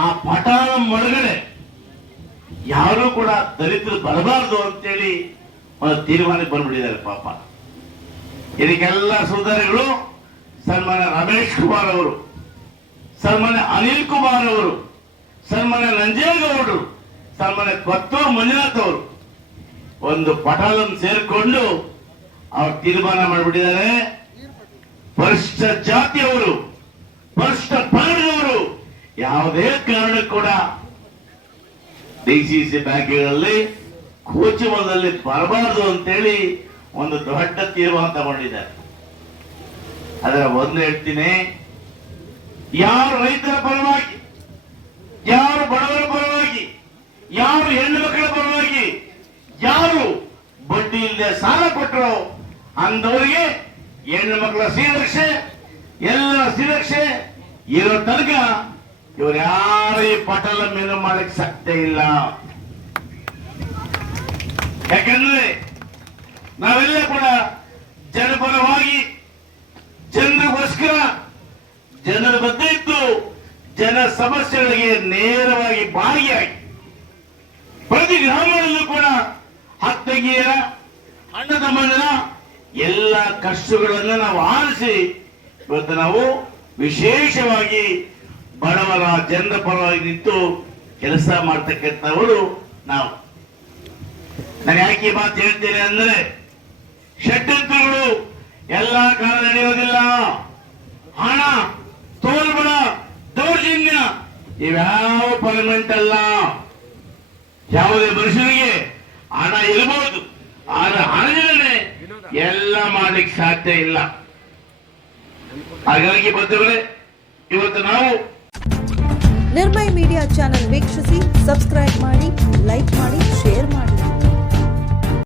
ಆ ಪಠಾಣ ಒಳಗಡೆ ಯಾರು ಕೂಡ ದಲಿತರು ಬರಬಾರ್ದು ಅಂತೇಳಿ ಒಂದು ತೀರ್ಮಾನಕ್ಕೆ ಬಂದ್ಬಿಟ್ಟಿದ್ದಾರೆ ಪಾಪ. ಇದಕ್ಕೆಲ್ಲ ಸುಧಾರಿಗಳು ಸನ್ಮಾನ್ಯ ರಮೇಶ್ ಕುಮಾರ್ ಅವರು, ಸನ್ಮಾನ್ಯ ಅನಿಲ್ ಕುಮಾರ್ ಅವರು, ಸನ್ಮಾನ್ಯ ನಂಜೇಗೌಡರು, ಸನ್ಮಾನ್ಯ ಕೊತ್ತೂರು ಮಂಜುನಾಥ್ ಅವರು ಒಂದು ಪಟಾಲಂ ಸೇರಿಕೊಂಡು ಅವ್ರು ತೀರ್ಮಾನ ಮಾಡಿಬಿಟ್ಟಿದ್ದಾರೆ. ಪರಿಷ್ಠ ಜಾತಿಯವರು, ಪರಿಷ್ಠ ಪಂಗಡದವರು ಯಾವುದೇ ಕಾರಣ ಕೂಡ ಡಿಸಿಸಿ ಬ್ಯಾಂಕ್ಗಳಲ್ಲಿ ಕೋಚುಮಲದಲ್ಲಿ ಬರಬಾರದು ಅಂತೇಳಿ ಒಂದು ದೊಡ್ಡ ತೀರ್ಮಾನ ತಗೊಂಡಿದ್ದಾರೆ. ಅದರ ಒಂದು ಹೇಳ್ತೀನಿ, ಯಾರು ರೈತರ ಪರವಾಗಿ, ಯಾರು ಬಡವರ ಪರವಾಗಿ, ಯಾರು ಹೆಣ್ಣು ಮಕ್ಕಳ ಪರವಾಗಿ, ಯಾರು ಬಡ್ಡಿ ಇಲ್ಲದೆ ಸಾಲ ಕೊಟ್ಟರು ಅಂದವರಿಗೆ ಹೆಣ್ಣು ಮಕ್ಕಳ ಶ್ರೀರಕ್ಷೆ, ಎಲ್ಲ ಶ್ರೀರಕ್ಷೆ ಇರೋ ತನಕ ಇವರು ಯಾರು ಈ ಪಟಲ ಮೇಲೆ ಮಾಡಕ್ಕೆ ಸಾಧ್ಯ ಇಲ್ಲ. ಯಾಕಂದ್ರೆ ನಾವೆಲ್ಲ ಕೂಡ ಜನಪರವಾಗಿ, ಜನರಿಗೋಸ್ಕರ, ಜನರ ಮಧ್ಯೆ ಇದ್ದು ಜನ ಸಮಸ್ಯೆಗಳಿಗೆ ನೇರವಾಗಿ ಭಾಗಿಯಾಗಿ ಪ್ರತಿ ಗ್ರಾಮಗಳಲ್ಲೂ ಕೂಡ ಅತ್ತಗಿಯರ, ಅಣ್ಣ ತಮ್ಮಂದಿರ ಎಲ್ಲ ಕಷ್ಟಗಳನ್ನು ನಾವು ಆರಿಸಿ ಇವತ್ತು ನಾವು ವಿಶೇಷವಾಗಿ ಬಡವರ ಜನರ ಪರವಾಗಿ ನಿಂತು ಕೆಲಸ ಮಾಡ್ತಕ್ಕಂಥವರು ನಾವು. ನಾನು ಯಾಕೆ ಈ ಮಾತು ಹೇಳ್ತೇನೆ ಅಂದ್ರೆ, ಷಡ್ಯಂತ್ರಗಳು ಎಲ್ಲ ಕಾಲ ನಡೆಯೋದಿಲ್ಲ. ಹಣ, ತೋಲ್ಬಣ, ದೌರ್ಜನ್ಯ ಇವ್ಯಾವ ಪರ್ಮನೆಂಟ್ ಅಲ್ಲ. ಯಾವುದೇ ಮನುಷ್ಯನಿಗೆ ಹಣ ಇರಬಹುದು, ಆದ್ರೆ ಹಣದಿಂದಲೇ ಎಲ್ಲ ಮಾಡ್ಲಿಕ್ಕೆ ಸಾಧ್ಯ ಇಲ್ಲ. ಹಾಗಾಗಿ ಬಂಧುಗಳೇ, ಇವತ್ತು ನಾವು ನಿರ್ಮಯ್ ಮೀಡಿಯಾ ಚಾನೆಲ್ ವೀಕ್ಷಿಸಿ, ಸಬ್ಸ್ಕ್ರೈಬ್ ಮಾಡಿ, ಲೈಕ್ ಮಾಡಿ,